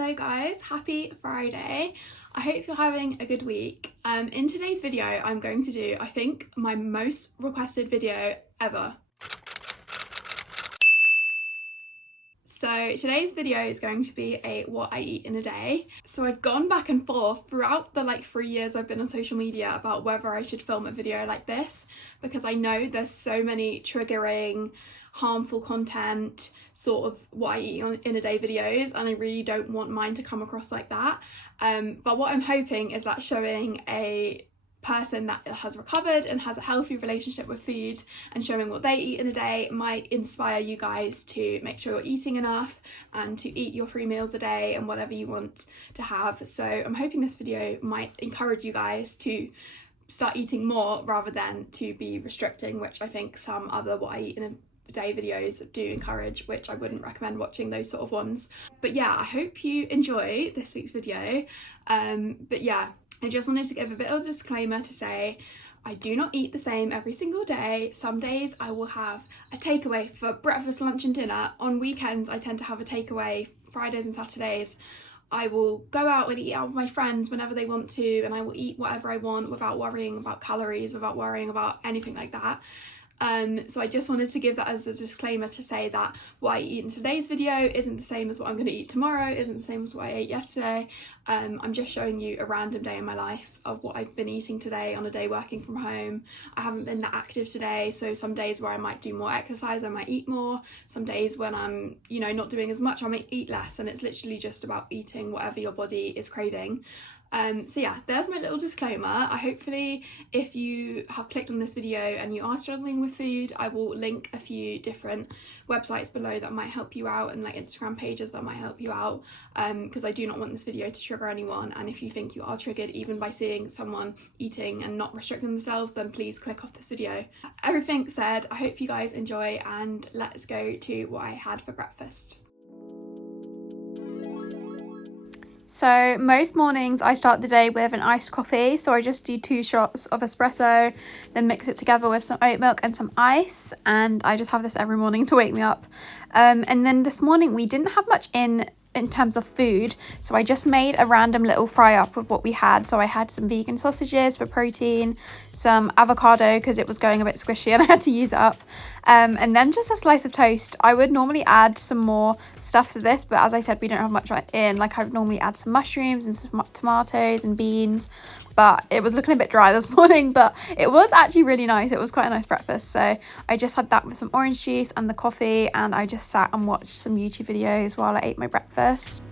Hello guys, happy Friday. I hope you're having a good week. In today's video I'm going to do, I think, my most requested video ever. So today's video is going to be a what I eat in a day. So I've gone back and forth throughout the 3 years I've been on social media about whether I should film a video like this, because I know there's so many triggering, harmful content, sort of what I eat in a day videos, and I really don't want mine to come across like that. But what I'm hoping is that showing a person that has recovered and has a healthy relationship with food and showing what they eat in a day might inspire you guys to make sure you're eating enough and to eat your 3 meals a day and whatever you want to have. So I'm hoping this video might encourage you guys to start eating more rather than to be restricting, which I think some other what I eat in a day videos do encourage, which I wouldn't recommend watching those sort of ones. But yeah, I hope you enjoy this week's video. But yeah, I just wanted to give a bit of a disclaimer to say I do not eat the same every single day. Some days I will have a takeaway for breakfast, lunch and dinner. On weekends I tend to have a takeaway. Fridays and Saturdays I will go out and eat out with my friends whenever they want to, and I will eat whatever I want without worrying about calories, without worrying about anything like that. So I just wanted to give that as a disclaimer to say that what I eat in today's video isn't the same as what I'm going to eat tomorrow, isn't the same as what I ate yesterday. I'm just showing you a random day in my life of what I've been eating today on a day working from home. I haven't been that active today, so some days where I might do more exercise I might eat more. Some days when I'm, not doing as much I might eat less, and it's literally just about eating whatever your body is craving. So yeah, there's my little disclaimer. Hopefully if you have clicked on this video and you are struggling with food, I will link a few different websites below that might help you out, and Instagram pages that might help you out, because I do not want this video to trigger anyone. And if you think you are triggered even by seeing someone eating and not restricting themselves, then please click off this video. Everything said, I hope you guys enjoy, and let's go to what I had for breakfast. So most mornings I start the day with an iced coffee, so I just do 2 shots of espresso, then mix it together with some oat milk and some ice, and I just have this every morning to wake me up. And then this morning we didn't have much in terms of food, so I just made a random little fry up with what we had. So I had some vegan sausages for protein, some avocado because it was going a bit squishy and I had to use it up, and then just a slice of toast. I would normally add some more stuff to this, but as I said, we don't have much in. I would normally add some mushrooms and some tomatoes and beans, but it was looking a bit dry this morning, but it was actually really nice. It was quite a nice breakfast. So I just had that with some orange juice and the coffee, and I just sat and watched some YouTube videos while I ate my breakfast.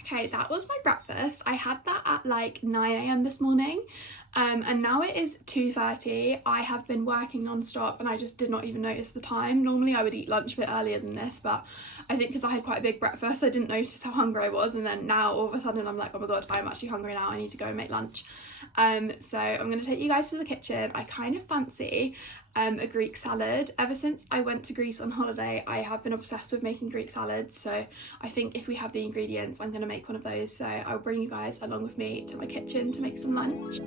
Okay, that was my breakfast. I had that at 9 a.m. this morning, and now it is 2:30. I have been working non-stop and I just did not even notice the time. Normally I would eat lunch a bit earlier than this, but I think because I had quite a big breakfast I didn't notice how hungry I was, and then now all of a sudden I'm like, oh my god, I'm actually hungry now, I need to go and make lunch. So I'm going to take you guys to the kitchen. I kind of fancy a Greek salad. Ever since I went to Greece on holiday I have been obsessed with making Greek salads, so I think if we have the ingredients I'm going to make one of those. So I'll bring you guys along with me to my kitchen to make some lunch.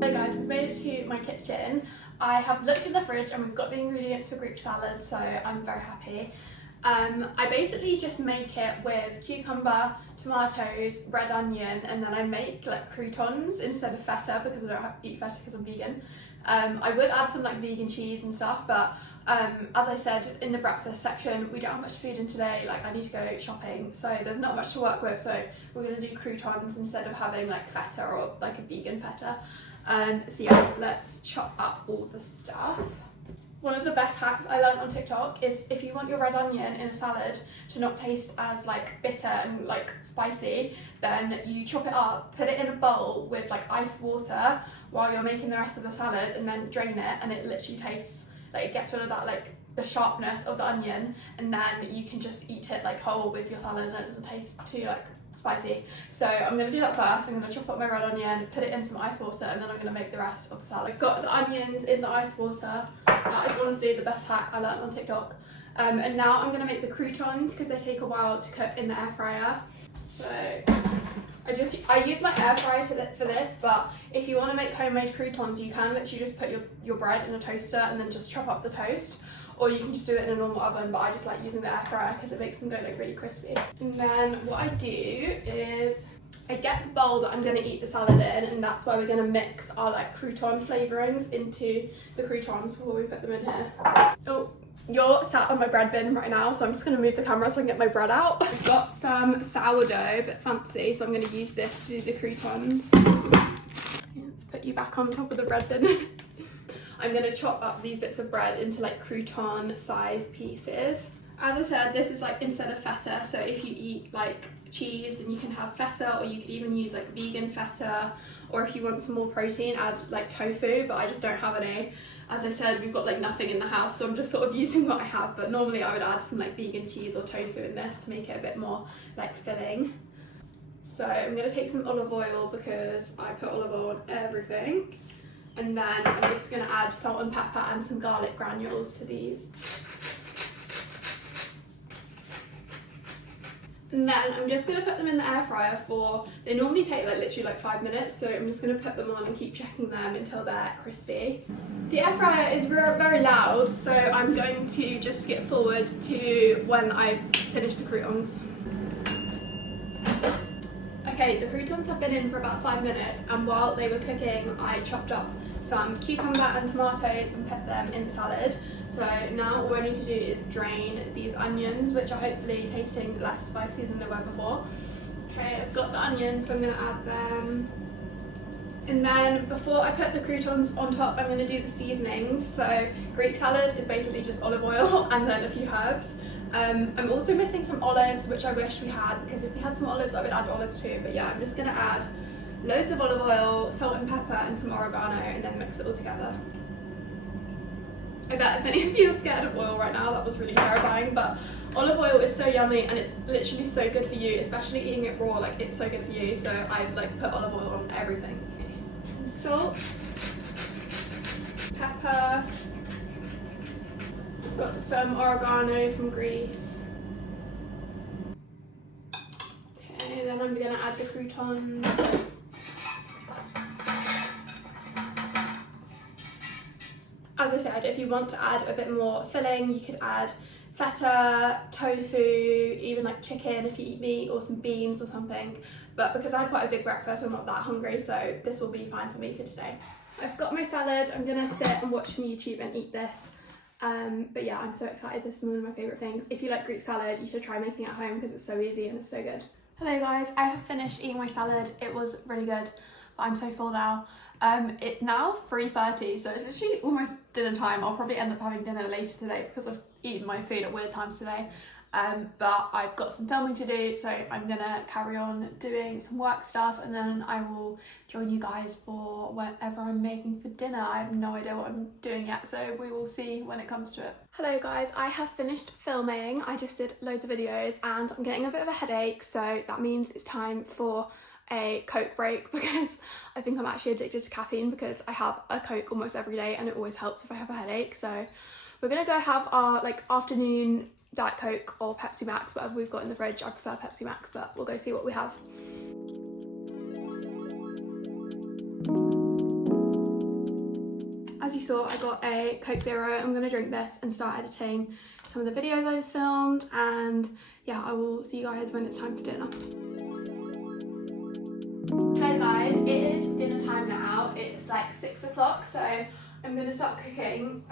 Hey guys, we've made it to my kitchen. I have looked in the fridge and we've got the ingredients for Greek salad, so I'm very happy. I basically just make it with cucumber, tomatoes, red onion, and then I make croutons instead of feta because I don't eat feta because I'm vegan. I would add some vegan cheese and stuff, but as I said in the breakfast section, we don't have much food in today. I need to go shopping, so there's not much to work with, so we're going to do croutons instead of having feta or a vegan feta. So yeah, let's chop up all the stuff. One of the best hacks I learned on TikTok is if you want your red onion in a salad to not taste as bitter and spicy, then you chop it up, put it in a bowl with ice water while you're making the rest of the salad, and then drain it, and it literally tastes it gets rid of that the sharpness of the onion, and then you can just eat it whole with your salad and it doesn't taste too spicy. So I'm going to do that first. I'm going to chop up my red onion, put it in some ice water, and then I'm going to make the rest of the salad. I've got the onions in the ice water. That is honestly the best hack I learned on TikTok. And now I'm going to make the croutons because they take a while to cook in the air fryer. So I use my air fryer for this, but if you want to make homemade croutons, you can literally just put your bread in a toaster and then just chop up the toast. or you can just do it in a normal oven, but I just like using the air fryer because it makes them go like really crispy. And then what I do is I get the bowl that I'm going to eat the salad in, and that's where we're going to mix our like crouton flavourings into the croutons before we put them in here. Oh, you're sat on my bread bin right now, so I'm just going to move the camera so I can get my bread out. I've got some sourdough, a bit fancy, so I'm going to use this to do the croutons. Let's put you back on top of the bread bin. I'm going to chop up these bits of bread into like crouton size pieces. As I said, this is like instead of feta, so if you eat like cheese then you can have feta, or you could even use like vegan feta, or if you want some more protein add like tofu, but I just don't have any. As I said, we've got like nothing in the house, so I'm just sort of using what I have, but normally I would add some like vegan cheese or tofu in this to make it a bit more like filling. So I'm going to take some olive oil because I put olive oil on everything, and then I'm just going to add salt and pepper and some garlic granules to these. And then I'm just going to put them in the air fryer for, they normally take like literally like 5 minutes, so I'm just going to put them on and keep checking them until they're crispy. The air fryer is very loud, so I'm going to just skip forward to when I've finished the croutons. Okay, the croutons have been in for about 5 minutes, and while they were cooking I chopped up some cucumber and tomatoes and put them in the salad. So now all I need to do is drain these onions, which are hopefully tasting less spicy than they were before. Okay, I've got the onions, so I'm going to add them. And then before I put the croutons on top, I'm going to do the seasonings. So Greek salad is basically just olive oil and then a few herbs. I'm also missing some olives, which I wish we had, because if we had some olives I would add olives too. But yeah, I'm just going to add loads of olive oil, salt and pepper and some oregano, and then mix it all together. I bet if any of you are scared of oil right now, that was really terrifying, but olive oil is so yummy and it's literally so good for you, especially eating it raw, like it's so good for you, so I like put olive oil on everything. Salt, pepper, got some oregano from Greece. Okay, then I'm gonna add the croutons. As I said, if you want to add a bit more filling, you could add feta, tofu, even like chicken if you eat meat, or some beans or something. But because I had quite a big breakfast, I'm not that hungry, so this will be fine for me for today. I've got my salad. I'm gonna sit and watch some YouTube and eat this. But yeah, I'm so excited. This is one of my favourite things. If you like Greek salad, you should try making it at home because it's so easy and it's so good. Hello guys, I have finished eating my salad. It was really good, but I'm so full now. It's now 3:30, so it's literally almost dinner time. I'll probably end up having dinner later today because I've eaten my food at weird times today. But I've got some filming to do, so I'm gonna carry on doing some work stuff, and then I will join you guys for whatever I'm making for dinner. I have no idea what I'm doing yet, so we will see when it comes to it. Hello guys, I have finished filming. I just did loads of videos and I'm getting a bit of a headache, so that means it's time for a Coke break because I think I'm actually addicted to caffeine because I have a Coke almost every day and it always helps if I have a headache. So we're gonna go have our like afternoon Diet Coke or Pepsi Max, whatever we've got in the fridge. I prefer Pepsi Max, but we'll go see what we have. As you saw, I got a Coke Zero. I'm gonna drink this and start editing some of the videos I just filmed, and yeah, I will see you guys when it's time for dinner. Hey guys, it is dinner time now. It's like 6 o'clock, so I'm gonna start cooking.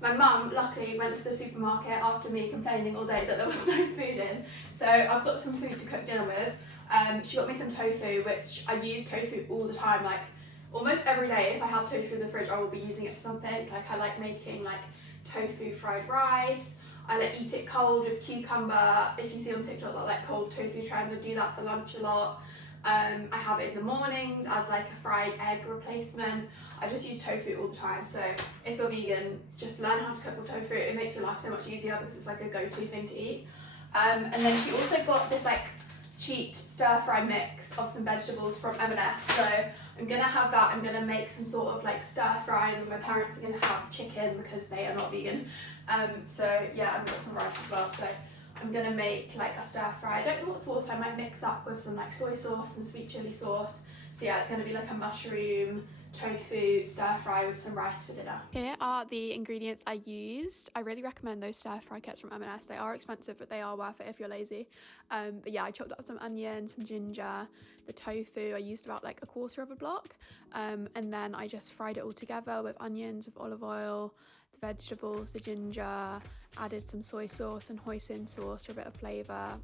My mum luckily went to the supermarket after me complaining all day that there was no food in, so I've got some food to cook dinner with. She got me some tofu, which I use tofu all the time, like almost every day. If I have tofu in the fridge, I will be using it for something. Like I like making like tofu fried rice. I like eat it cold with cucumber. If you see on TikTok that like cold tofu trend, I do that for lunch a lot. I have it in the mornings as like a fried egg replacement. I just use tofu all the time, so if you're vegan, just learn how to cook with tofu. It makes your life so much easier because it's like a go-to thing to eat. And then she also got this like cheat stir-fry mix of some vegetables from M&S, so I'm gonna have that. I'm gonna make some sort of like stir-fry, and my parents are gonna have chicken because they are not vegan. So yeah, I've got some rice as well, so I'm gonna make like a stir fry. I don't know what sauce. I might mix up with some like soy sauce and sweet chili sauce. So yeah, it's gonna be like a mushroom tofu stir fry with some rice for dinner. Here are the ingredients I used. I really recommend those stir fry kits from M&S. They are expensive, but they are worth it if you're lazy. But yeah, I chopped up some onion, some ginger, the tofu. I used about like a quarter of a block. And then I just fried it all together with onions, with olive oil, the vegetables, the ginger, added some soy sauce and hoisin sauce for a bit of flavour,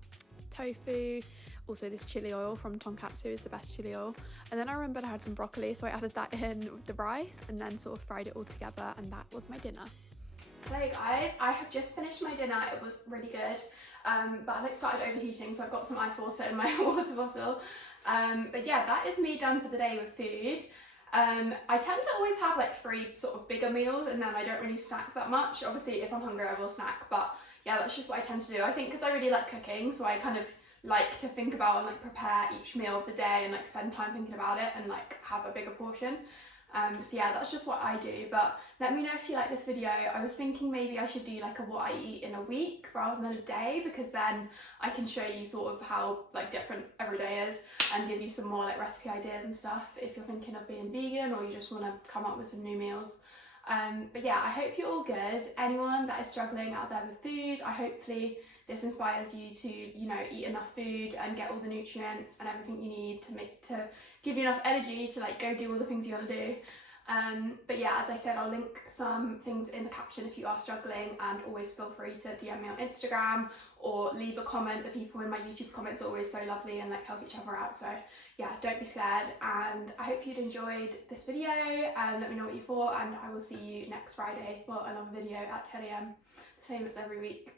tofu, also this chili oil from tonkatsu is the best chili oil, and then I remembered I had some broccoli, so I added that in with the rice and then sort of fried it all together, and that was my dinner. Hello guys, I have just finished my dinner. It was really good, but I started overheating, so I've got some ice water in my water bottle. But yeah, that is me done for the day with food. I tend to always have like 3 sort of bigger meals, and then I don't really snack that much. Obviously if I'm hungry I will snack, but yeah, that's just what I tend to do. I think because I really like cooking, so I kind of like to think about and like prepare each meal of the day and like spend time thinking about it and like have a bigger portion. So yeah, that's just what I do. But let me know if you like this video. I was thinking maybe I should do like a what I eat in a week rather than a day, because then I can show you sort of how like different every day is and give you some more like recipe ideas and stuff if you're thinking of being vegan or you just want to come up with some new meals. But yeah, I hope you're all good. Anyone that is struggling out there with food, hopefully this inspires you to, you know, eat enough food and get all the nutrients and everything you need to give you enough energy to like go do all the things you want to do. But yeah, as I said, I'll link some things in the caption if you are struggling, and always feel free to DM me on Instagram or leave a comment. The people in my YouTube comments are always so lovely and like help each other out. So yeah, don't be scared, and I hope you'd enjoyed this video, and let me know what you thought, and I will see you next Friday for another video at 10 AM, same as every week.